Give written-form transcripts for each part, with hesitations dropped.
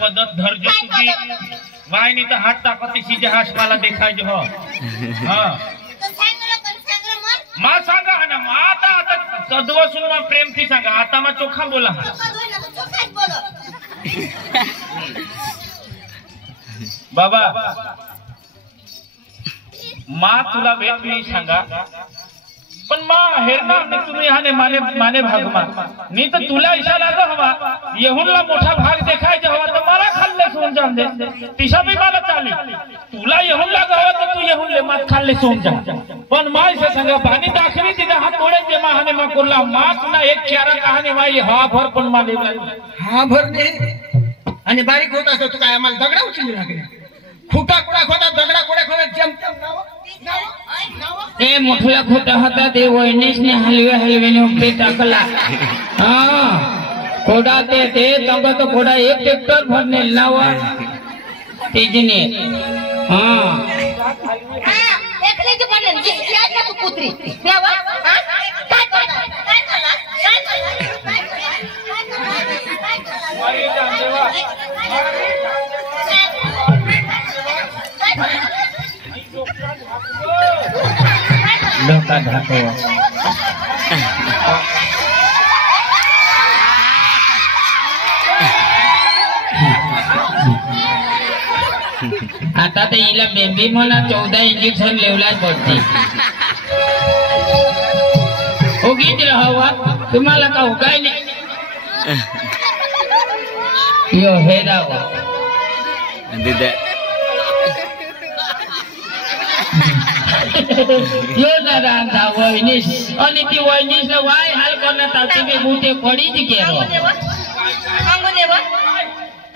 पदत धरजो तुझी वाय नहीं तो हाथ ताकतीशी जहाज मला देखाय जो हां मा सांगा ना मा आता कदवसून मा प्रेम थी सांगा आता मा चोखा बोला बाबा मा तुला भेट नाही सांगा पण मा हेरणार नाही तुम्ही हाने माने माने भागमा मी तर तुला इशा लागा हवा येहूनला मोठा भाग देखायचा हवा तर मला खाल्ले सोन जाम दे तिशा भी मला चाली तुला येहून लागा हवा तर तू येहून ले मात खाल्ले सोन जा पण मा इशा सांगा पाणी दाखवी तिथे हात तोडे जे मा हाने मा कोल्ला मा तुला एक चारा कहाणी माई हा भर पण मा लेवला हा भर ने आणि बारीक होत असतो तू काय आम्हाला दगडा उचलली लागली खुटा कुडा खोदा दगडा कुडा खोदा जमतम ए मोठला खोटा होता ते वैनिश ने हलवे हलवे ने उपे टाकला हाँ खोड़ा ते तब तो खोड़ा एक ट्रैक्टर भरने लावा तीजने हाँ एकले जो बने क्या क्या तू पुत्री क्या वा काय लोका ढाको आता तर हिला बेबी मला 14 इंजेक्शन लेवलाच पडते उगीच राहावा तुम्हाला का उगाय नाही यो हे राव यो दादा था वैनिश आणि ती वैनिशला वाय हाल करण्यात आलती मी गुटे पडीच केलो सांगू देवा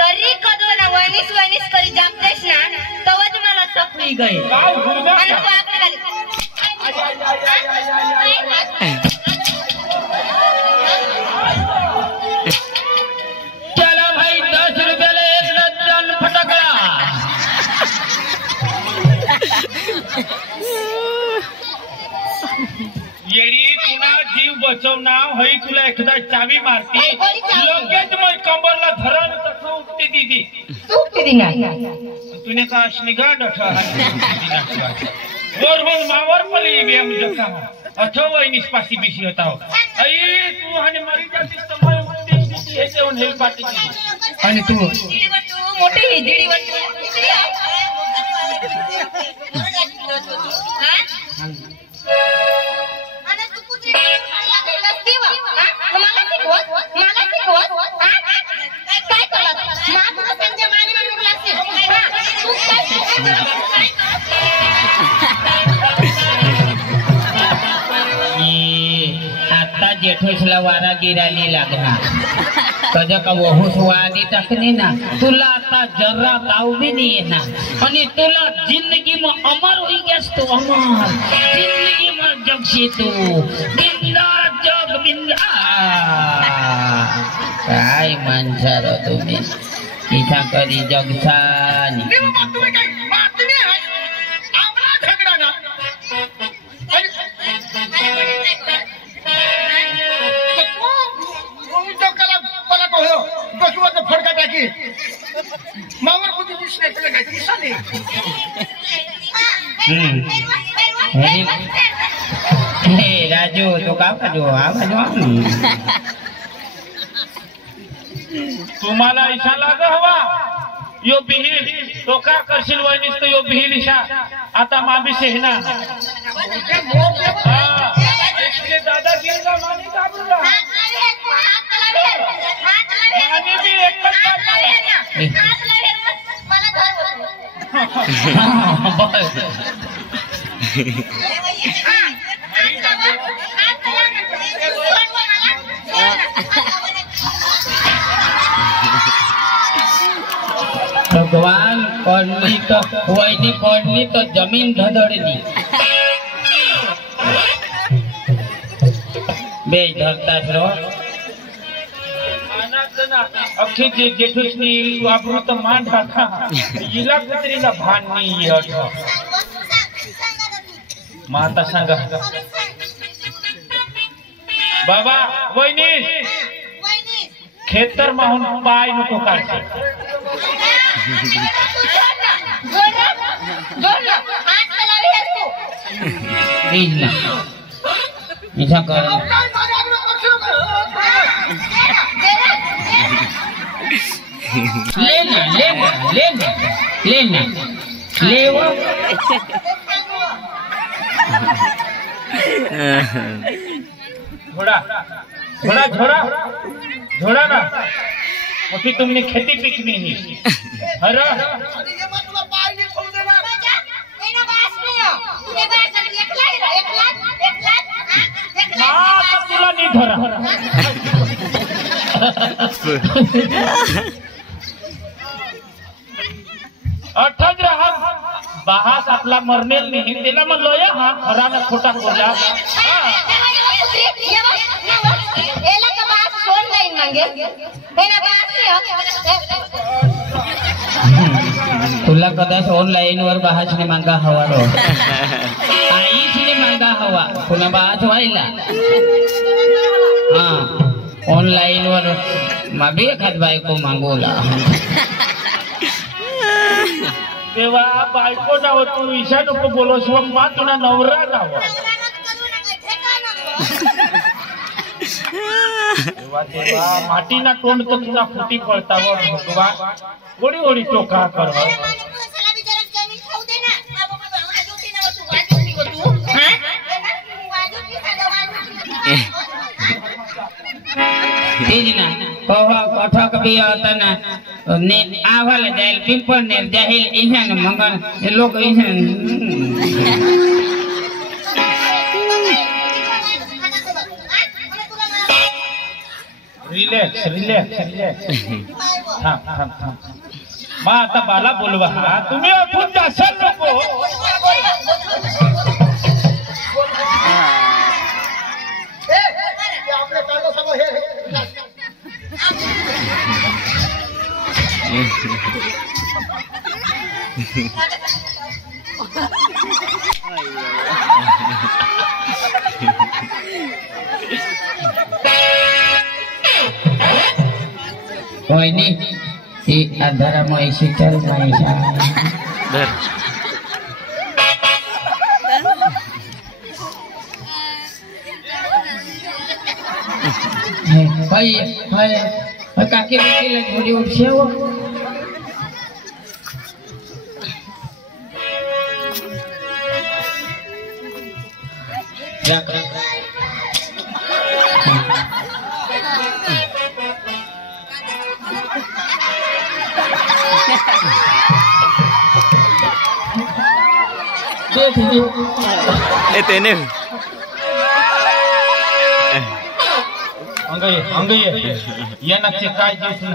तरी कदो ना वैनिश वैनिश करी जापतेस ना तवच मला चकली गई आणि तो आपल्या खाली चला भाई 10 रुपयाला एक डझन फटाका येडी तुला जीव बचवना होई तुला एकदा चावी मारती लगेच मग कंबरला धरण तसं उठते दीदी तू दिना तूने का निगाह डठा वर वर मावर पली बेम जका अथो वैनिश पासी बिसी होताओ आई तू हने मरी जातीस तर मैं उठते हे जेवण हेल पाटी आणि तू मोठी हिजडी वरती आता जेठोसला वारा गिराली लागणार तुझ्या का वहूस वादी टाकणे ना तुला आता जरा ताव भी नाही येणार आणि तुला जिंदगी में अमर होई गेस तू अमर जिंदगी में जगशी तू बिंदा जग बिंदा काय माणसार तुम्ही इथं कधी जगसान तुम्ही काय बातमी आहे आम्हाला झगडा ना फडका टाकी मावर कुठे दिसले तुला काय दिसले हे राजू तो का बाजू तुम्हाला इशा लागा हवा यो बिहिल तो का करशील वैनिश तो यो बिहिल इशा आता माबी सेहना इसलिए दादा गिरगा मानी काबूला मानी भी एक भगवान पढ़नी तो वही पढ़नी तो जमीन धड़नी बे धरता सरो अख्खी जे जेठुसनी वापरू तर मान टाका हिला कुत्रीला भान नाही माता सांगा बाबा वैनिश खेतर माहून पाय नको काढते ऐसा कर लेना लेना लेना लेना ले वो घोड़ा घोड़ा झोड़ा झोड़ा ना अभी तुमने खेती पिकनी ही हरा तुला नहीं धरा अठज रहा बाहास आपला मरनेल नाही त्याला म्हणलो या हा खराना खोटा बोला तुला कदाच ऑनलाईन वर बहाच ने मांगा हवा रो आईच ने मांगा हवा पुन्हा बहाच व्हायला हा ऑनलाईन वर माबी एखाद बायको मागवला तेव्हा बायको नाव तू ईशा नको बोलोस मग मा तुला नवरा नाव तेव्हा तेव्हा माटीना तोंड तर तुला फुटी पळतावर भगवा गोडी गोडी टोका करवा ना कहा कथा कभी आता ना ने आवाले जाइल पिंपल ने जाहिल इन्हन मंगन ये लोग इन्हन रिलॅक्स रिलॅक्स रिलॅक्स थांब थांब थांब मा आता बाला बोलवा हा तुम्ही उठून जाशाल नको कोई नहीं ये अंधारा में शीतल महिषा भाई भाई काके बेटी थोड़ी उठसे वो तेने अंगये या नक्षे काय जीव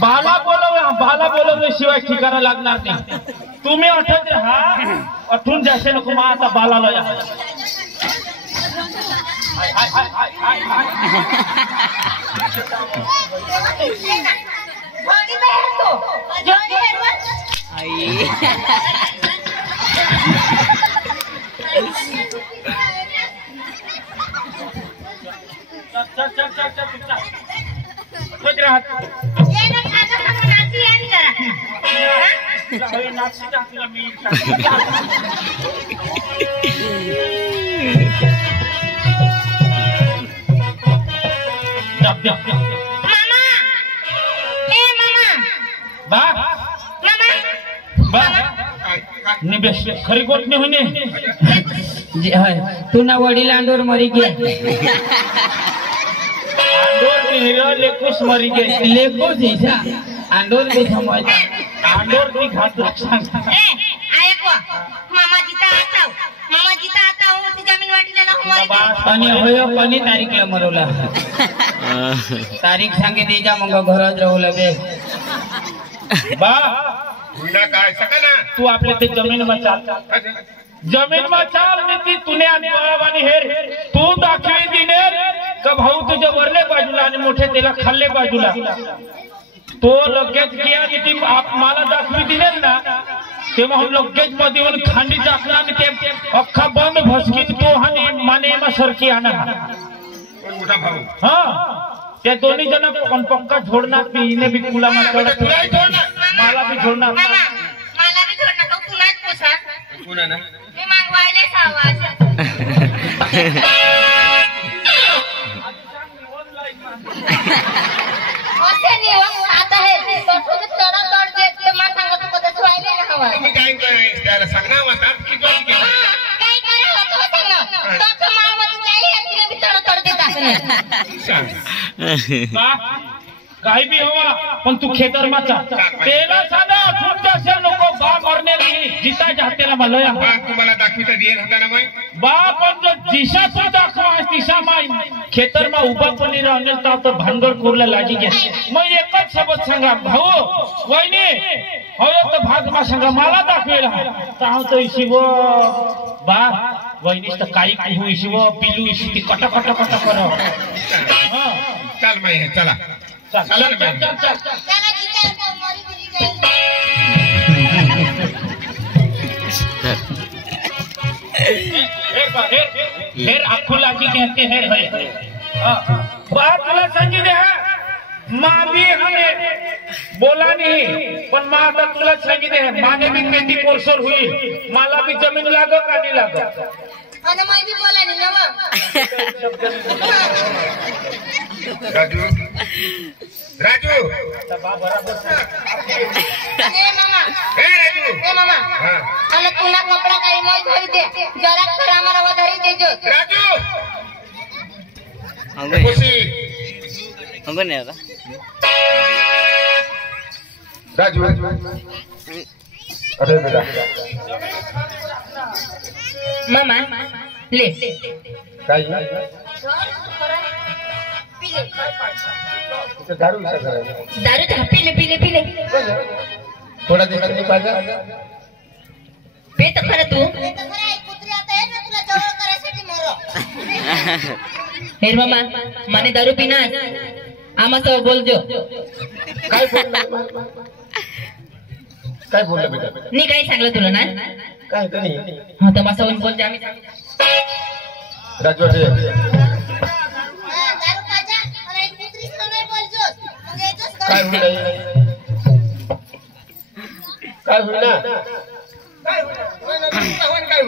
बाला बोलवे शिवाय ठिकाणा लागणार नाही तुम्ही अठत राहा अठून जाशे नको मा आता बालाला या खरी गोट नाही होणे तू ना वडील अंडोर मरी गे अंडोर हिरो लेकुस मरी गे लेकुस ऐसा अंडोर भी समझ अंडोर भी घाट लक्षण मामाजीचा आता ती जमीन वाटीला ना हमारी आणि होय कोणी तारीखला मरवला तारीख सांगे देजा मग घरात राहूला बे बा हुईना काय सगळं तू आपले ते जमीन में चाल नीती तुने आणि बाळावानी हेर तू दाखवी दिनेर का भाऊ तुझ्या वरले बाजूला आणि मोठे त्याला खाल्ले बाजूला तो लगेच किया नीती मला दाखवी दिनेर ना तेव्हा हम लगेच मध्ये येऊन खांडी टाकला आणि ते अख्खा बंद भसकीत तो आणि माने मा सरकी आणा मोठा भाऊ हा त्या दोन्ही जण पण पक्का झोडणार पीने बी कुला मा तुलाही सोडणार मला बी जोडणार मामा मला बी जोड नका तू नाच पोसा पुन्हा ना मी मागवायला सावाज असे नाही हो आता हे तोडून तडा तोड देत ते मा सांगा तू कधी व्हायला ना हवा तुम्ही काय करायचं त्याला सांगणार मग किती वाजता गेला काय करा होतो सांगा तो मामा नाही तिने बी तडा तोड देत असं सांग का काही बी हवा पण तू खेतर माचा तेला साधा तुमच्या से नको बा मरणे नाही जिताच्या हातेला मलया बा तुम्हाला दाखविता येईल होता ना मग बा पण जो दिशा तू दाखवा दिशा माय खेतर मा उभा पण राहणार तर भांडवल कोरला लागी गे मग एकच शब्द सांगा भाऊ वहिनी होय तर भाग मा सांगा मला दाखवेला ताव तो शिव बा वहिनीस तर काही कुहू शिव पिलू ती कट कट कट कर हां चल माई चला चल चल चल त्याला जिता मरी मरी जाईल हेर आखू लागी कहते हैं है बात मला संजी दे माँ भी हमें बोला नहीं पण माँ आता तुला सांगितले है माने भी 24 हुई मला भी जमीन लागो का नहीं लागो आणि मैं भी बोला नहीं ना राजू राजू ए मामा અને તુના કપડા કાઈ મોય ધરી દે જરાક ખરા મારા વધારી દેજો राजू खुशी हमको नहीं आता राजू अरे बेटा मामा ले काय दारू विचार करायचा दारू था पीले पीले पीले थोडा दिवस पाहिजे पे तो खरं तू पे तो खरं आई कुत्री आता है ना तुला जवळ करायसाठी मरो हेर मामा माने दारू पीना आमा सब बोलजो काय बोलला बेटा नी काय सांगलं तुला ना काय नाही हां तर मासा बोलजे आम्ही राजू दारू पाजा आणि एक कुत्री नाही बोलजो मग येतोस काय होईल काय होईल ना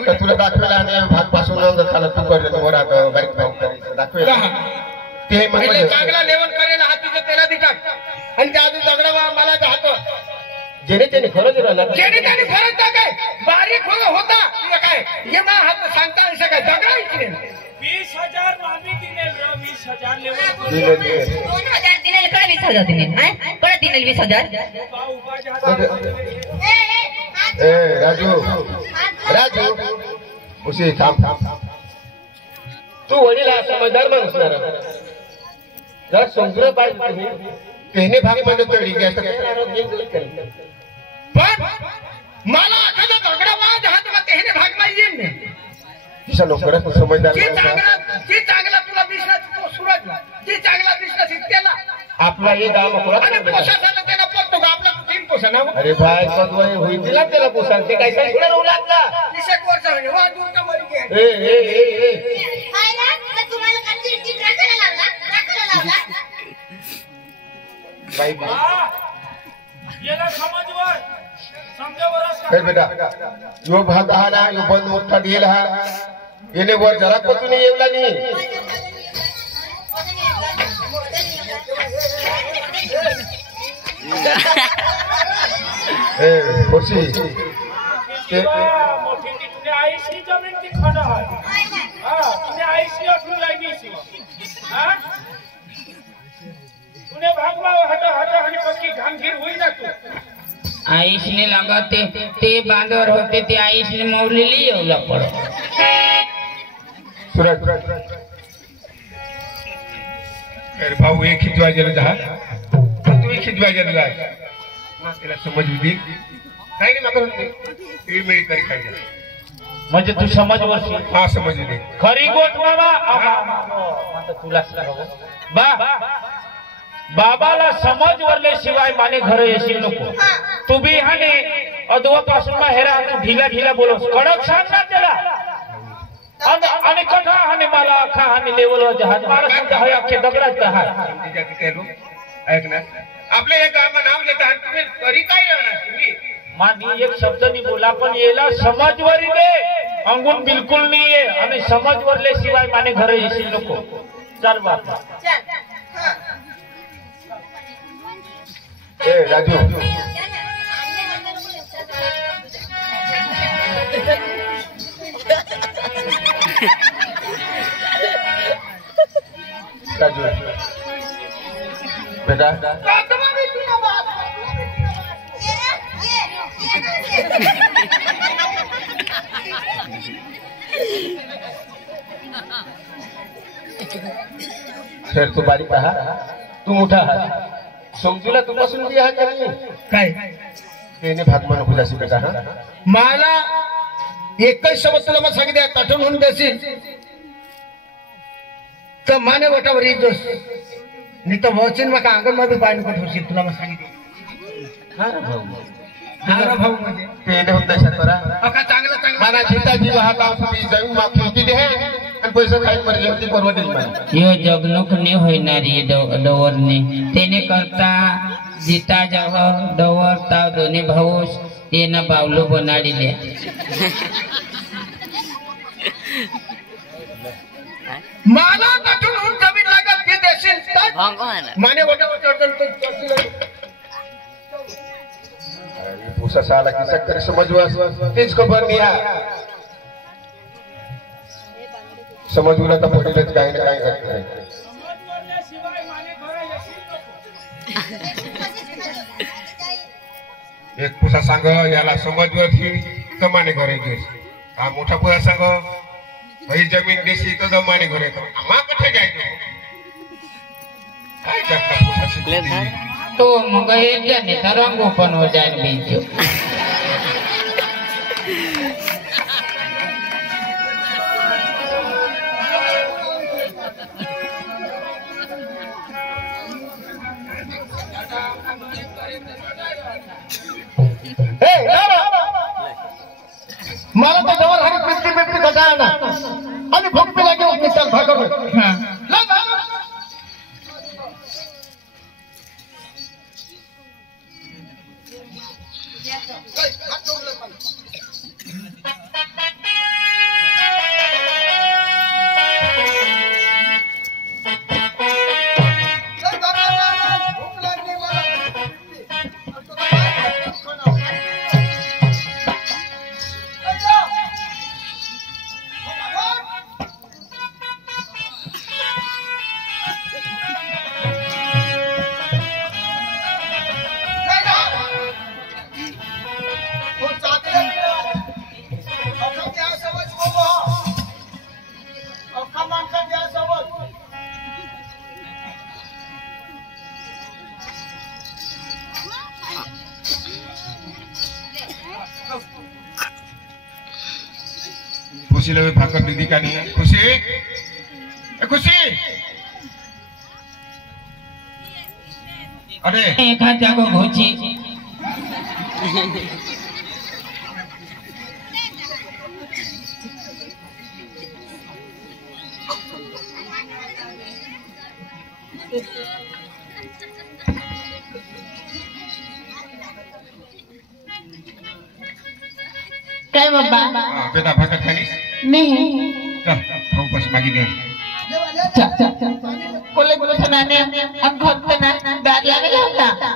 तर तुला दाखवायला आणि भाग पासून खाला तू करतो वर आता बारीक बारीक करायचं दाखवायला ते म्हणजे चांगला लेवल करेला हातीचं तेला दिटाक आणि त्या आधी दगडा मला जातो जेणे त्याने खरंच राहिला जेणे त्याने खरंच काय बारीक होता काय हे मा हात सांगता असं काय दगडा इकडे 20,000 मामी दिले 20,000 लेवल 2000 दिनेल कडे 20,000 दिनेल कडे दिनेल 20,000 ए राजू राजू उशी थांब तू वडील समजदार माणूस ना जर समजलं पाहिजे तुम्ही तेने भाग मध्ये तळी गॅस पण मला एखादा दगडा वाज हात का तेने भाग मध्ये येईन दिशा लवकरच समजदार जी चांगला तुला दिसला तो सूरजला जी चांगला दिसला त्याला आपला हे गाव आणि पोसा झाला त्याला पडतो का आपला 3 पोसा ना अरे भाई पदवय होईल ना त्याला पोसा ते काय सांगणार होऊ लागला 20 वर्ष होईल वा दूर का मरी गे ए हाय ना तर तुम्हाला कच्ची चिट राखायला लागला बाई याला समजवर समजावर हे बेटा यो भाग हा ना यो बंद मोठा दिल हा येणे वर जरा पतून येवला नाही ए खुशी ते मोठी तुने आईशी जमीन की खडा आहे हां तुने आईशी अठू लागी सी हां तुने भागवा हटा हटा आणि पक्की घांगीर होई ना तू आईशने लगा ते बांधवर होते ते आईशने मौलेली येवला पडो सूरज अरे भाऊ एक खिचवायला जा तू एक खिचवायला जा त्याला समज होती काय नाही मागं ती मिळी करी खायला म्हणजे तू समज वर्षी हा समज होती खरी गोट बाबा आता तुला बा बाबाला समज वरले शिवाय माने घर येशील नको तू बी हाने अदवा पासून हेरा तू ढिला ढिला बोलस कडक सांग ना त्याला आणि कथा हाने मला अखा हाने लेवल जहाज मला सांगता है अख्खे दगडात हाय ऐक ना आपले हे गाव नाव घेता आणि तुम्ही घरी काय राहणार तुम्ही मानी एक शब्द नाही बोला पण याला समजवरी दे अंगून बिलकुल नाही आहे आणि समजवरले शिवाय माने घरे येशील नको चल बाबा ए राजू राजू बेटा सर तू बारीक आहा तू मोठा आहात समजूला तुपासून बी आहात का नाही काय त्याने भाग म्हणून खुलासी बेटा हा मला एकच शब्द तुला मग सांगितलं ताठून होऊन देशील तर माने वटावर येतोस नाही तर वचन मग अंगणमध्ये पाय नको ठेवशील तुला मग सांगितलं हा रे भाऊ हा भाऊ म्हणजे त्याने होत दशात बरा अका चांगलं चांगलं मला जीता जीव हा गाव तुम्ही जाऊन माफी किती दे आणि पैसे काही मरले होती परवडेल मला यो जगणूक ने होईनारी डवरने तेने करता जीता जव डवर ताव दोन्ही भाऊ तेना बावलो बनाडिले मला ताठून होऊन जमीन लागत ते देशील तर माने वटावर चढतो भूसा साला की सक्कर समजवा तीच खबर नाही हा समजूला तर पडेलच काही ना काही घडत एक पुसा सांग याला समजवर दमाने घरे घेस हा मोठा पुसा सांग ही जमीन देशी तर दमाने घरे आम्हा कठे जायचं काय करता पुसा शिकले तो मग याने तरंग पण हो जाए बीजो मला तर जवळ हरी पिंपरी पिंपरी कसा ना आणि भूक पे लागे उसने चल भागो खुशी लवे भाकर दीदी का नहीं खुशी खुशी अरे एका जागो घोची काय बाबा बेटा भाकर खाली नाही चल खाऊ पास मागी दे कोले बोलो सनाने हम घोटते ना दार लागेल होता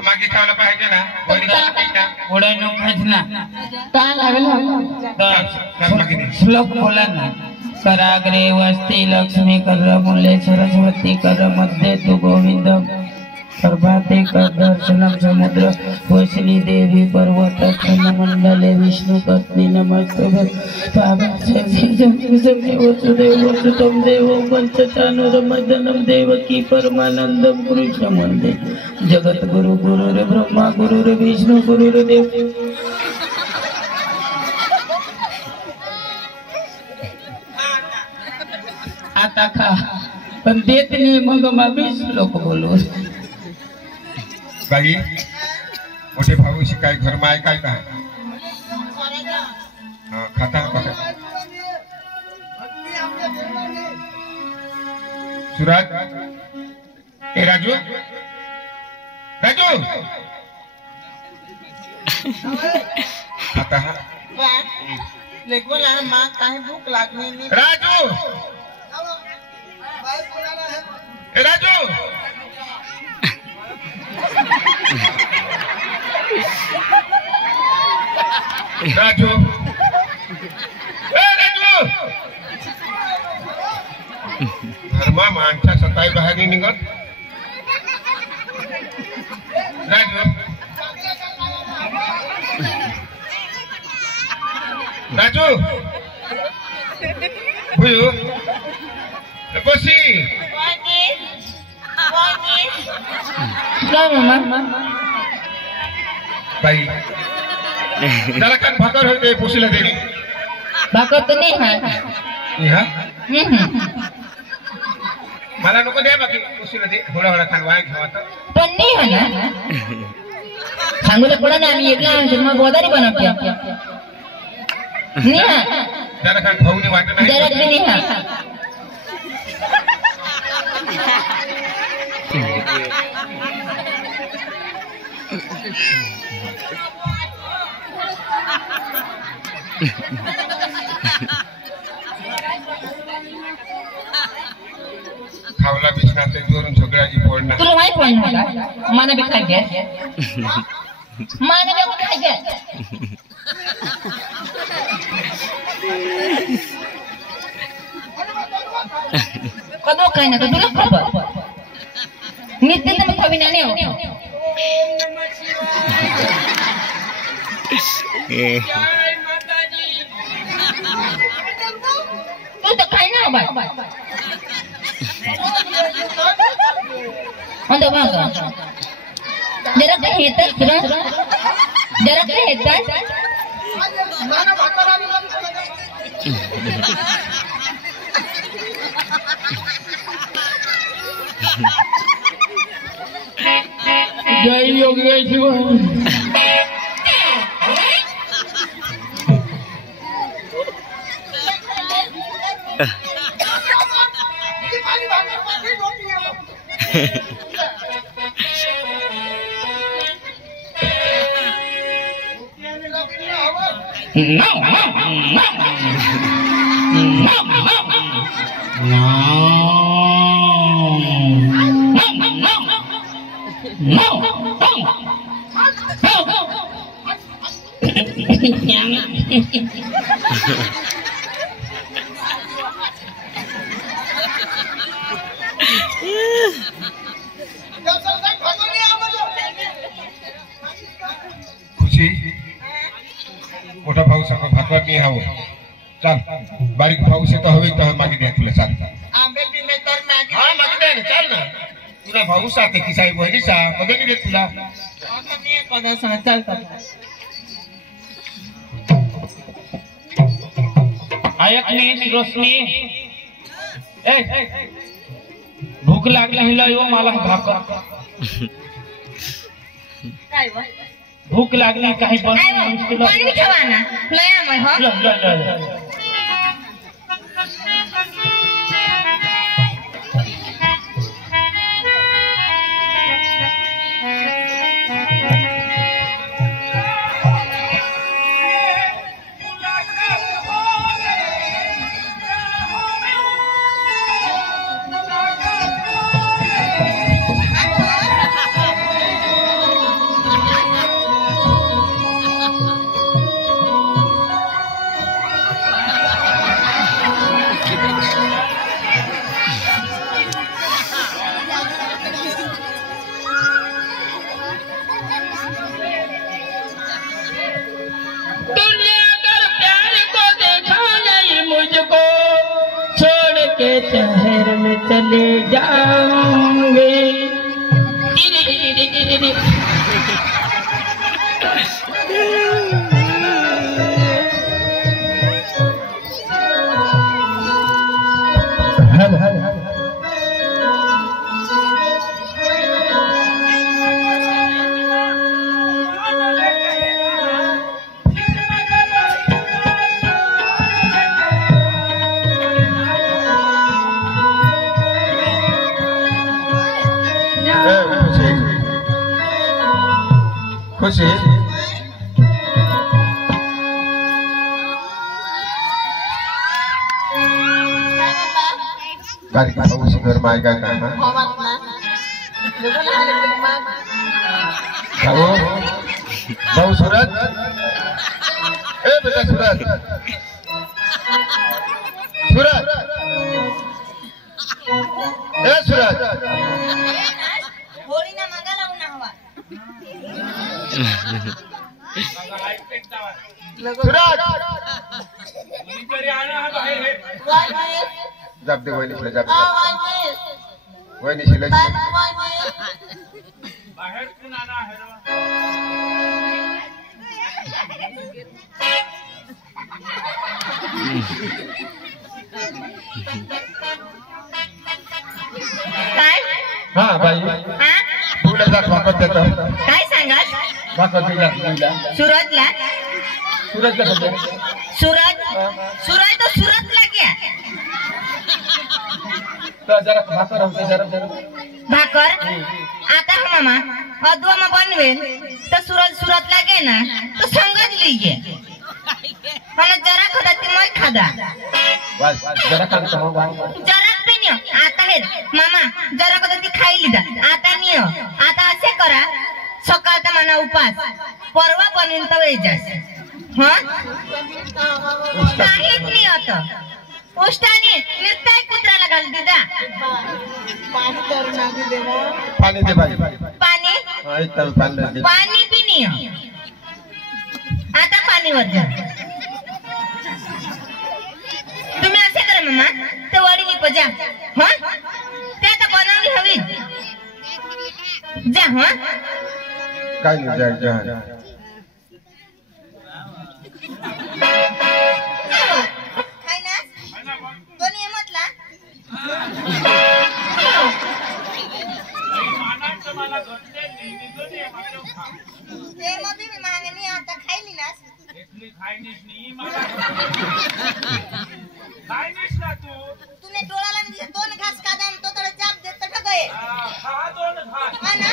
मागी खायला पाहिजे ना वरी ना ओढा नो खायच ना का लागेल होता चल मागी दे श्लोक बोला ना कराग्रे वस्ती लक्ष्मी कर मूल्य सरस्वती कर मध्ये तू गोविंद प्रभाते कर दर्शनम समुद्र वैष्णी देवी पर्वत मंडले विष्णु पत्नी नमस्तुभ्यं पावसे वसुदेव वसुतम देव पंचचानुरमदनम देवकी परमानंदम कृष्ण वंदे जगत गुरु गुरुर ब्रह्मा गुरुर विष्णु गुरुर देव आता खा पण देत नाही मग मागीच लोक बोलू बाई मोठे भाऊ शिकाय घर माय काय का खाता कसं सुराज ए राजू राजू आता हा लेकोला माँ काहे भूख लागने नहीं राजू ए राजू राजू ए राजू घरमा माणसा सताई बाहेर नाही निघत राजू राजू भुयू कोशी बाई जरा कान भाकर होते पोशीला देणे भाकर तर नाही हा हा मला नको द्या बाकी पोशीला दे थोडा थोडा खान वाया घ्यावा तर पण नाही हा ना सांगूला पडा ना आम्ही एकला मग गोदारी बनवते नाही हा जरा कान भाऊनी वाटत नाही जरा नाही हा खावला बिछना ते जोरून झगडाची फोडणार तुला माहित पण मला माने बी खाय घ्या माने बी खाय घ्या कदो काय ना तुला खबर नित्य तर खावी ना नाही तू तर खाय ना बाय अंदर भागा जरा काय येतात तुला जरा काय येतात जय योगेश्वर खुशी मोठा भाऊ सगळं भाकर नाही हवं चाल बारीक भाऊ से तर हवे तर मागे द्या तुला चाल आंबे बिंबे तर मागे हा मागे द्या ना चाल ना तुला भाऊ साथे की साहेब बहिणी सा मध्ये नाही देत तुला आता मी कोणा सांग चालतात ऐकली रोशनी ए भूक लागली हिला येऊ मला भाकर काय व भूक लागली काही काय व पाणी ठेवा ना लय आमय हो शहर में चले जाऊंगे खुशी कार्यक्रम खुशी घर माय काय काय भाऊ भाऊ सूरज ए बेटा सूरज सूरज ए सूरज होळीना मागा लावून हवा सूरज कोणीतरी आणा हा बाहेर हे. जाप दे वहिनीला जाप दे वहिनीला बाहेर कोण आणा आहे रे? काय हा बाई हा तुला जात वापस देतो काय सांगाल वापस तुला सूरजला सूरज का समजा सूरज सूरज तो सूरजला गया तर जरा भाकर होते जरा भाकर आता हो मामा अदवा में बनवेल तो सूरज सूरत लागे ना तो समझ लीजिए हम जरा खदा ती मैं खादा बस जरा काम तो होगा जरा भी नहीं आता है मामा जरा खदा ती खाई लीदा आता नहीं हो आता असे करा सकाळ तर मना उपास परवा बनवीन तो वेजास हां काहीच नाही होतं उष्टानी निस्ताय कुत्राला घाल दिदा पानी दे भाई पाणी हाँ एक तल पानी दे पाणी भी नहीं हो आता पाणीवर जा तुम्ही असे करा मामा ते वडी लिप जा हा ते आता बनवली हवी जा हा काय नाही जाय जाय खाय ना दोन्ही म्हटला मानाचं मला घटले नेहमीचं नाही माझं खा. ते मग मी मागणी आता खायली ना इथली खायनीस नाही मला खायनीस ना तू तुने डोळाला म्हणजे दोन घास कादा तो तळ जाप देत तर गए खा दोन खा हा ना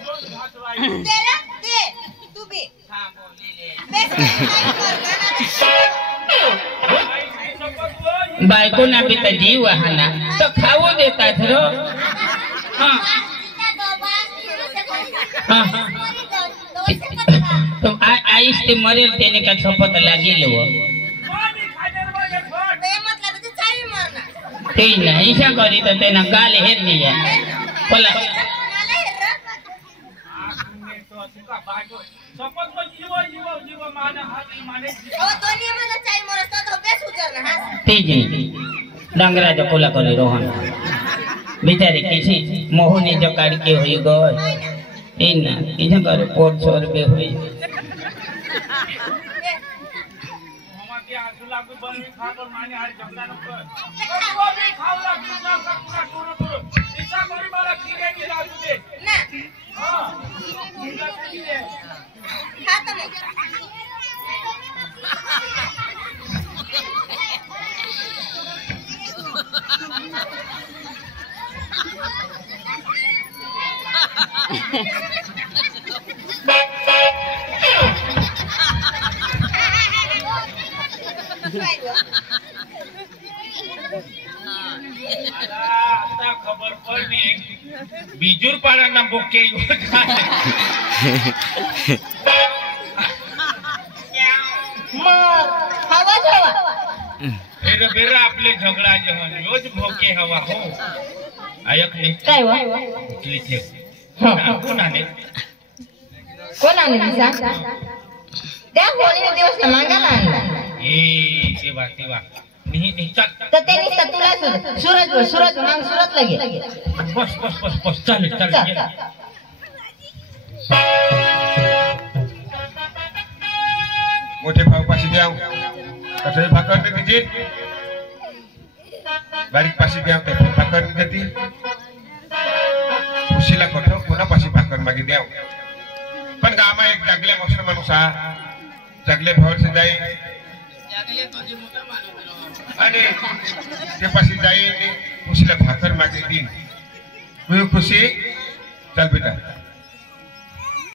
दोन घास राहिले. तेरा दे तू भी हा बोललेले बेस काय कर गाना काही नाही शकत व. बायको ना बी तर जीव आहाना तर खाऊ देतात रो हा हा तो आईस ते मरेल त्याने का शपथ लागेल व पाणी खाण्यावर माझ्या घट. ते नाही शा करी तर त्यांना गाल हेर नाही आहे पला तुका बायको शपथ पण जीव जीव जीव मान हात माने ते जी डांगराच्या पोला करी रोहन बिचारे किसी मोहनी जो काढ़के हुई गए इना किसी करे पोट सोर पे हुई हमारे आजू लागू बनवी खाकर माने हार जगला नको वो भी खाऊ लागू ना पूरा टूर टूर इसा करी मला किरे की लागू दे हां आता खबर पडली बिजूर पाडांना बोके फिर फिर आपले झगडा जहन रोज भोके हवा हो आयक ने काय व इथली ठेव कोण आले कोण आणली दिसा त्या होळीने दिवस ना मागायला आणला ए तेवा तेवा निघतात तर ते निसता तुला सूरज सूरज माग सूरत लगे बस बस बस बस चालेल चालेल ये. मोठे भाऊ पाशी द्या कठोर भाकर दे तिची बारीक पाशी द्या भाकर दे ती खुशीला कठोर पुन्हा पाशी भाकर मागे द्या पण गामा एक जगले मस्त माणूस हा जगले भर से जाई आणि ते पाशी जाई खुशीला भाकर मागे दी खुशी चल बेटा